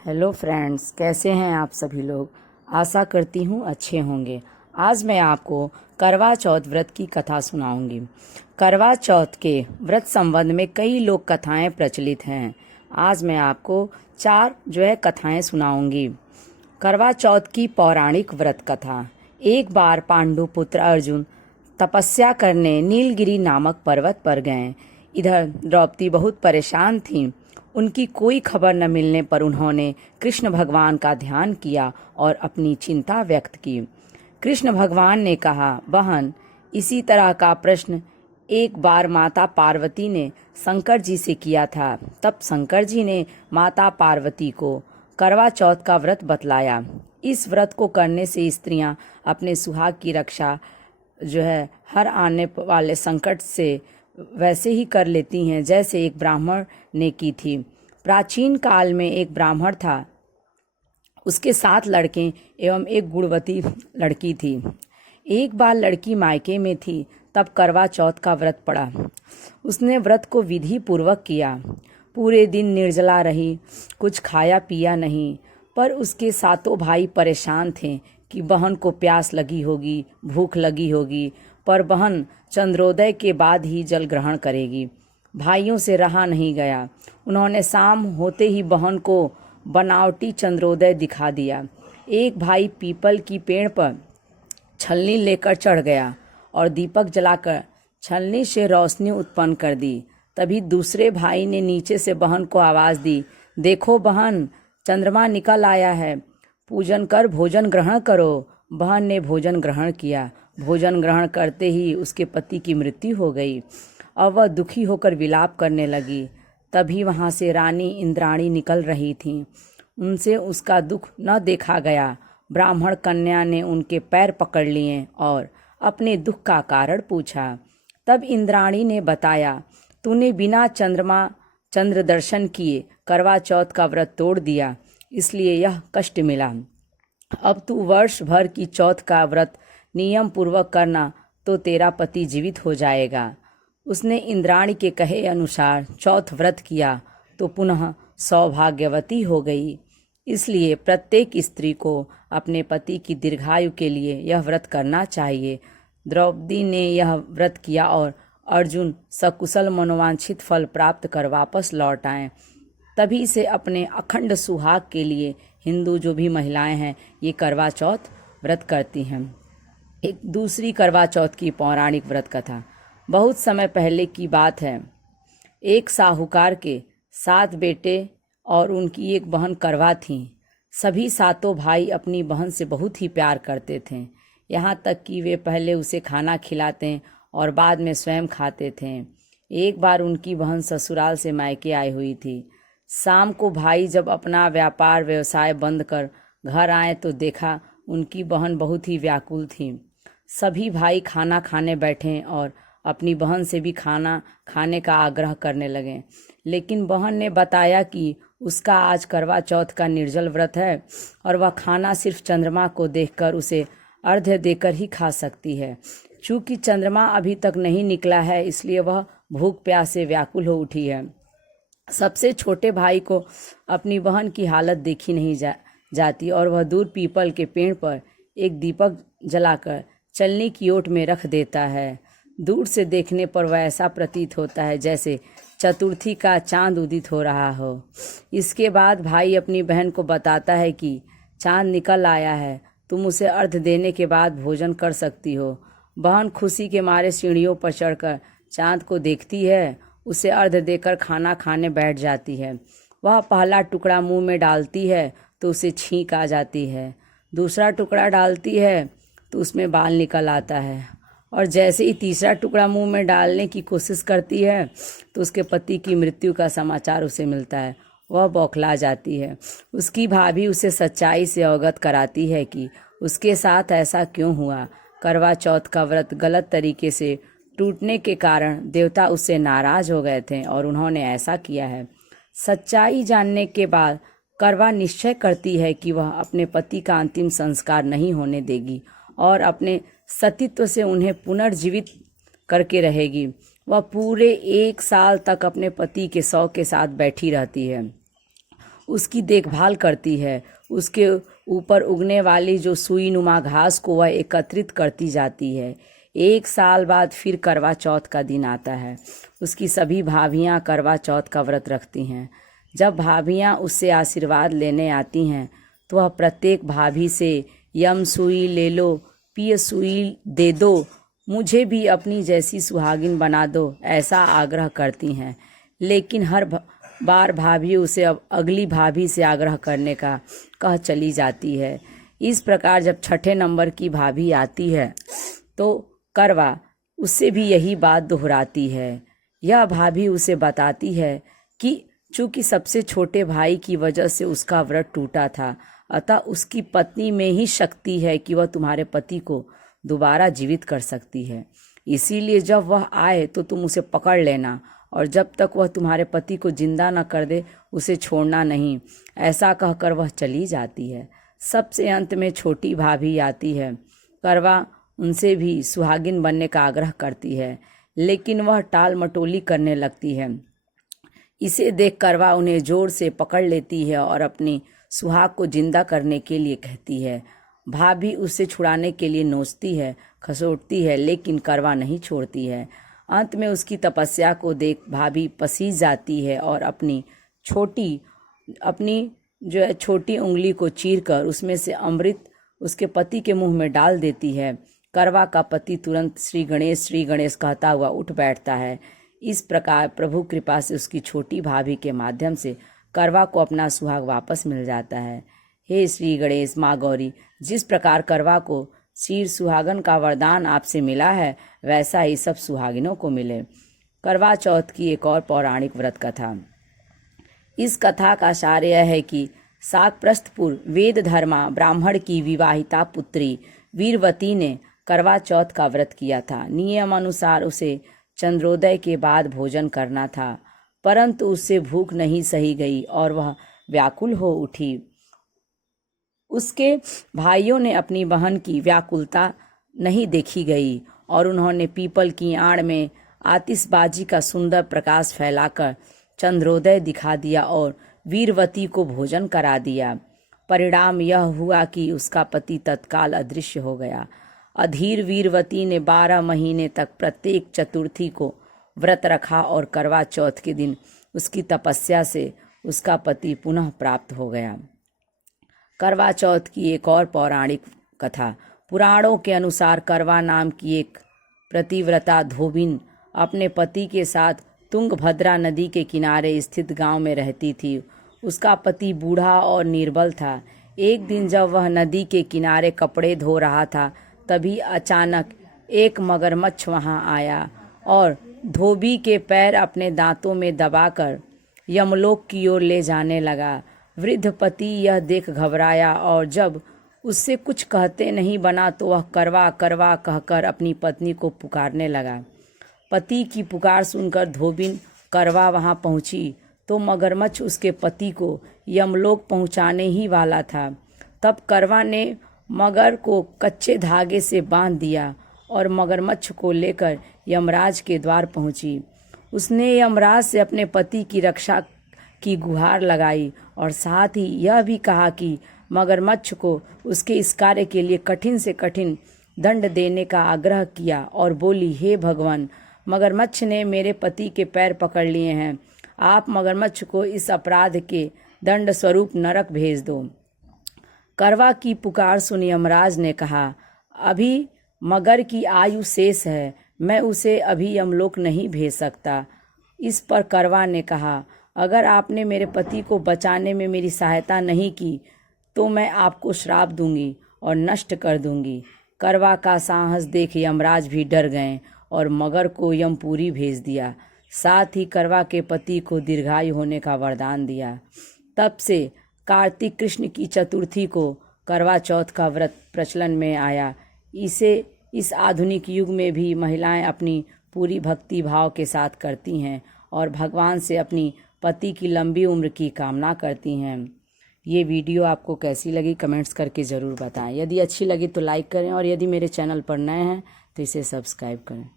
Hello friends, कैसे हैं आप सभी लोग। आशा करती हूँ अच्छे होंगे। आज मैं आपको करवा चौथ व्रत की कथा सुनाऊंगी। करवा चौथ के व्रत संबंध में कई लोक कथाएं प्रचलित हैं। आज मैं आपको 4 कथाएं सुनाऊंगी। करवा चौथ की पौराणिक व्रत कथा। एक बार पांडु पुत्र अर्जुन तपस्या करने नीलगिरी नामक पर्वत पर गए। इधर द्रौपदी बहुत परेशान थीं। उनकी कोई खबर न मिलने पर उन्होंने कृष्ण भगवान का ध्यान किया और अपनी चिंता व्यक्त की। कृष्ण भगवान ने कहा, बहन, इसी तरह का प्रश्न एक बार माता पार्वती ने शंकर जी से किया था। तब शंकर जी ने माता पार्वती को करवा चौथ का व्रत बतलाया। इस व्रत को करने से स्त्रियां अपने सुहाग की रक्षा हर आने वाले संकट से वैसे ही कर लेती हैं जैसे एक ब्राह्मण ने की थी। प्राचीन काल में एक ब्राह्मण था। उसके 7 लड़के एवं एक गुणवती लड़की थी। एक बार लड़की मायके में थी, तब करवा चौथ का व्रत पड़ा। उसने व्रत को विधि पूर्वक किया। पूरे दिन निर्जला रही, कुछ खाया पिया नहीं। पर उसके 7 भाई परेशान थे कि बहन को प्यास लगी होगी, भूख लगी होगी, पर बहन चंद्रोदय के बाद ही जल ग्रहण करेगी। भाइयों से रहा नहीं गया। उन्होंने शाम होते ही बहन को बनावटी चंद्रोदय दिखा दिया। एक भाई पीपल की पेड़ पर छलनी लेकर चढ़ गया और दीपक जलाकर छलनी से रोशनी उत्पन्न कर दी। तभी दूसरे भाई ने नीचे से बहन को आवाज दी, देखो बहन, चंद्रमा निकल आया है, पूजन कर भोजन ग्रहण करो। बहन ने भोजन ग्रहण किया। भोजन ग्रहण करते ही उसके पति की मृत्यु हो गई और वह दुखी होकर विलाप करने लगी। तभी वहां से रानी इंद्राणी निकल रही थीं। उनसे उसका दुख न देखा गया। ब्राह्मण कन्या ने उनके पैर पकड़ लिए और अपने दुख का कारण पूछा। तब इंद्राणी ने बताया, तूने बिना चंद्र दर्शन किए करवा चौथ का व्रत तोड़ दिया, इसलिए यह कष्ट मिला। अब तू वर्ष भर की चौथ का व्रत नियम पूर्वक करना तो तेरा पति जीवित हो जाएगा। उसने इंद्राणी के कहे अनुसार चौथ व्रत किया तो पुनः सौभाग्यवती हो गई। इसलिए प्रत्येक स्त्री को अपने पति की दीर्घायु के लिए यह व्रत करना चाहिए। द्रौपदी ने यह व्रत किया और अर्जुन सकुशल मनोवांछित फल प्राप्त कर वापस लौट आए। तभी से अपने अखंड सुहाग के लिए हिंदू जो भी महिलाएं हैं ये करवा चौथ व्रत करती हैं। एक दूसरी करवा चौथ की पौराणिक व्रत कथा। बहुत समय पहले की बात है। एक साहूकार के 7 बेटे और उनकी एक बहन करवा थीं। सभी 7 भाई अपनी बहन से बहुत ही प्यार करते थे, यहाँ तक कि वे पहले उसे खाना खिलाते और बाद में स्वयं खाते थे। एक बार उनकी बहन ससुराल से मायके आई हुई थी। शाम को भाई जब अपना व्यापार व्यवसाय बंद कर घर आए तो देखा उनकी बहन बहुत ही व्याकुल थी। सभी भाई खाना खाने बैठे और अपनी बहन से भी खाना खाने का आग्रह करने लगे, लेकिन बहन ने बताया कि उसका आज करवा चौथ का निर्जल व्रत है और वह खाना सिर्फ चंद्रमा को देखकर उसे अर्घ्य देकर ही खा सकती है। चूँकि चंद्रमा अभी तक नहीं निकला है, इसलिए वह भूख प्यास से व्याकुल हो उठी है। सबसे छोटे भाई को अपनी बहन की हालत देखी नहीं जाती और वह दूर पीपल के पेड़ पर एक दीपक जलाकर चलनी की ओट में रख देता है। दूर से देखने पर वह ऐसा प्रतीत होता है जैसे चतुर्थी का चांद उदित हो रहा हो। इसके बाद भाई अपनी बहन को बताता है कि चांद निकल आया है, तुम उसे अर्घ्य देने के बाद भोजन कर सकती हो। बहन खुशी के मारे सीढ़ियों पर चढ़कर चांद को देखती है, उसे अर्घ्य देकर खाना खाने बैठ जाती है। वह पहला टुकड़ा मुंह में डालती है तो उसे छींक आ जाती है। दूसरा टुकड़ा डालती है तो उसमें बाल निकल आता है और जैसे ही तीसरा टुकड़ा मुंह में डालने की कोशिश करती है तो उसके पति की मृत्यु का समाचार उसे मिलता है। वह बौखला जाती है। उसकी भाभी उसे सच्चाई से अवगत कराती है कि उसके साथ ऐसा क्यों हुआ। करवा चौथ का व्रत गलत तरीके से टूटने के कारण देवता उससे नाराज हो गए थे और उन्होंने ऐसा किया है। सच्चाई जानने के बाद करवा निश्चय करती है कि वह अपने पति का अंतिम संस्कार नहीं होने देगी और अपने सतीत्व से उन्हें पुनर्जीवित करके रहेगी। वह पूरे 1 साल तक अपने पति के शव के साथ बैठी रहती है। उसकी देखभाल करती है। उसके ऊपर उगने वाली जो सुई नुमा घास को वह एकत्रित करती जाती है। 1 साल बाद फिर करवा चौथ का दिन आता है। उसकी सभी भाभियाँ करवा चौथ का व्रत रखती हैं। जब भाभियाँ उससे आशीर्वाद लेने आती हैं तो वह प्रत्येक भाभी से यम सुई ले लो, पिय सुई दे दो, मुझे भी अपनी जैसी सुहागिन बना दो, ऐसा आग्रह करती हैं। लेकिन हर बार भाभी उसे अब अगली भाभी से आग्रह करने का कह चली जाती है। इस प्रकार जब 6ठे नंबर की भाभी आती है तो करवा उससे भी यही बात दोहराती है। यह भाभी उसे बताती है कि चूंकि सबसे छोटे भाई की वजह से उसका व्रत टूटा था, अतः उसकी पत्नी में ही शक्ति है कि वह तुम्हारे पति को दोबारा जीवित कर सकती है। इसीलिए जब वह आए तो तुम उसे पकड़ लेना और जब तक वह तुम्हारे पति को जिंदा न कर दे उसे छोड़ना नहीं। ऐसा कहकर वह चली जाती है। सबसे अंत में छोटी भाभी आती है। करवा उनसे भी सुहागिन बनने का आग्रह करती है, लेकिन वह टाल मटोली करने लगती है। इसे देख करवा उन्हें जोर से पकड़ लेती है और अपनी सुहाग को जिंदा करने के लिए कहती है। भाभी उसे छुड़ाने के लिए नोचती है, खसोटती है, लेकिन करवा नहीं छोड़ती है। अंत में उसकी तपस्या को देख भाभी पसीज जाती है और अपनी छोटी उंगली को चीरकर उसमें से अमृत उसके पति के मुंह में डाल देती है। करवा का पति तुरंत श्री गणेश कहता हुआ उठ बैठता है। इस प्रकार प्रभु कृपा से उसकी छोटी भाभी के माध्यम से करवा को अपना सुहाग वापस मिल जाता है। हे श्री गणेश माँ गौरी, जिस प्रकार करवा को क्षीर सुहागन का वरदान आपसे मिला है, वैसा ही सब सुहागिनों को मिले। करवा चौथ की एक और पौराणिक व्रत कथा। इस कथा का सार यह है कि शाकप्रस्थपुर वेद धर्मा ब्राह्मण की विवाहिता पुत्री वीरवती ने करवा चौथ का व्रत किया था। नियम अनुसार उसे चंद्रोदय के बाद भोजन करना था, परंतु उससे भूख नहीं सही गई और वह व्याकुल हो उठी। उसके भाइयों ने अपनी बहन की व्याकुलता नहीं देखी गई और उन्होंने पीपल की आड़ में आतिशबाजी का सुंदर प्रकाश फैलाकर चंद्रोदय दिखा दिया और वीरवती को भोजन करा दिया। परिणाम यह हुआ कि उसका पति तत्काल अदृश्य हो गया। अधीर वीरवती ने 12 महीने तक प्रत्येक चतुर्थी को व्रत रखा और करवा चौथ के दिन उसकी तपस्या से उसका पति पुनः प्राप्त हो गया। करवा चौथ की एक और पौराणिक कथा। पुराणों के अनुसार करवा नाम की एक प्रतिव्रता धोबिन अपने पति के साथ तुंगभद्रा नदी के किनारे स्थित गांव में रहती थी। उसका पति बूढ़ा और निर्बल था। एक दिन जब वह नदी के किनारे कपड़े धो रहा था, तभी अचानक एक मगरमच्छ वहां आया और धोबी के पैर अपने दांतों में दबाकर यमलोक की ओर ले जाने लगा। वृद्ध पति यह देख घबराया और जब उससे कुछ कहते नहीं बना तो वह करवा करवा कहकर अपनी पत्नी को पुकारने लगा। पति की पुकार सुनकर धोबिन करवा वहां पहुंची तो मगरमच्छ उसके पति को यमलोक पहुंचाने ही वाला था। तब करवा ने मगर को कच्चे धागे से बांध दिया और मगरमच्छ को लेकर यमराज के द्वार पहुंची। उसने यमराज से अपने पति की रक्षा की गुहार लगाई और साथ ही यह भी कहा कि मगरमच्छ को उसके इस कार्य के लिए कठिन से कठिन दंड देने का आग्रह किया और बोली, हे भगवान, मगरमच्छ ने मेरे पति के पैर पकड़ लिए हैं। आप मगरमच्छ को इस अपराध के दंड स्वरूप नरक भेज दो। करवा की पुकार सुन यमराज ने कहा, अभी मगर की आयु शेष है, मैं उसे अभी यमलोक नहीं भेज सकता। इस पर करवा ने कहा, अगर आपने मेरे पति को बचाने में मेरी सहायता नहीं की तो मैं आपको श्राप दूंगी और नष्ट कर दूंगी। करवा का साहस देख यमराज भी डर गए और मगर को यमपुरी भेज दिया। साथ ही करवा के पति को दीर्घायु होने का वरदान दिया। तब से कार्तिक कृष्ण की चतुर्थी को करवा चौथ का व्रत प्रचलन में आया। इसे इस आधुनिक युग में भी महिलाएं अपनी पूरी भक्ति भाव के साथ करती हैं और भगवान से अपनी पति की लंबी उम्र की कामना करती हैं। ये वीडियो आपको कैसी लगी कमेंट्स करके ज़रूर बताएं। यदि अच्छी लगी तो लाइक करें और यदि मेरे चैनल पर नए हैं तो इसे सब्सक्राइब करें।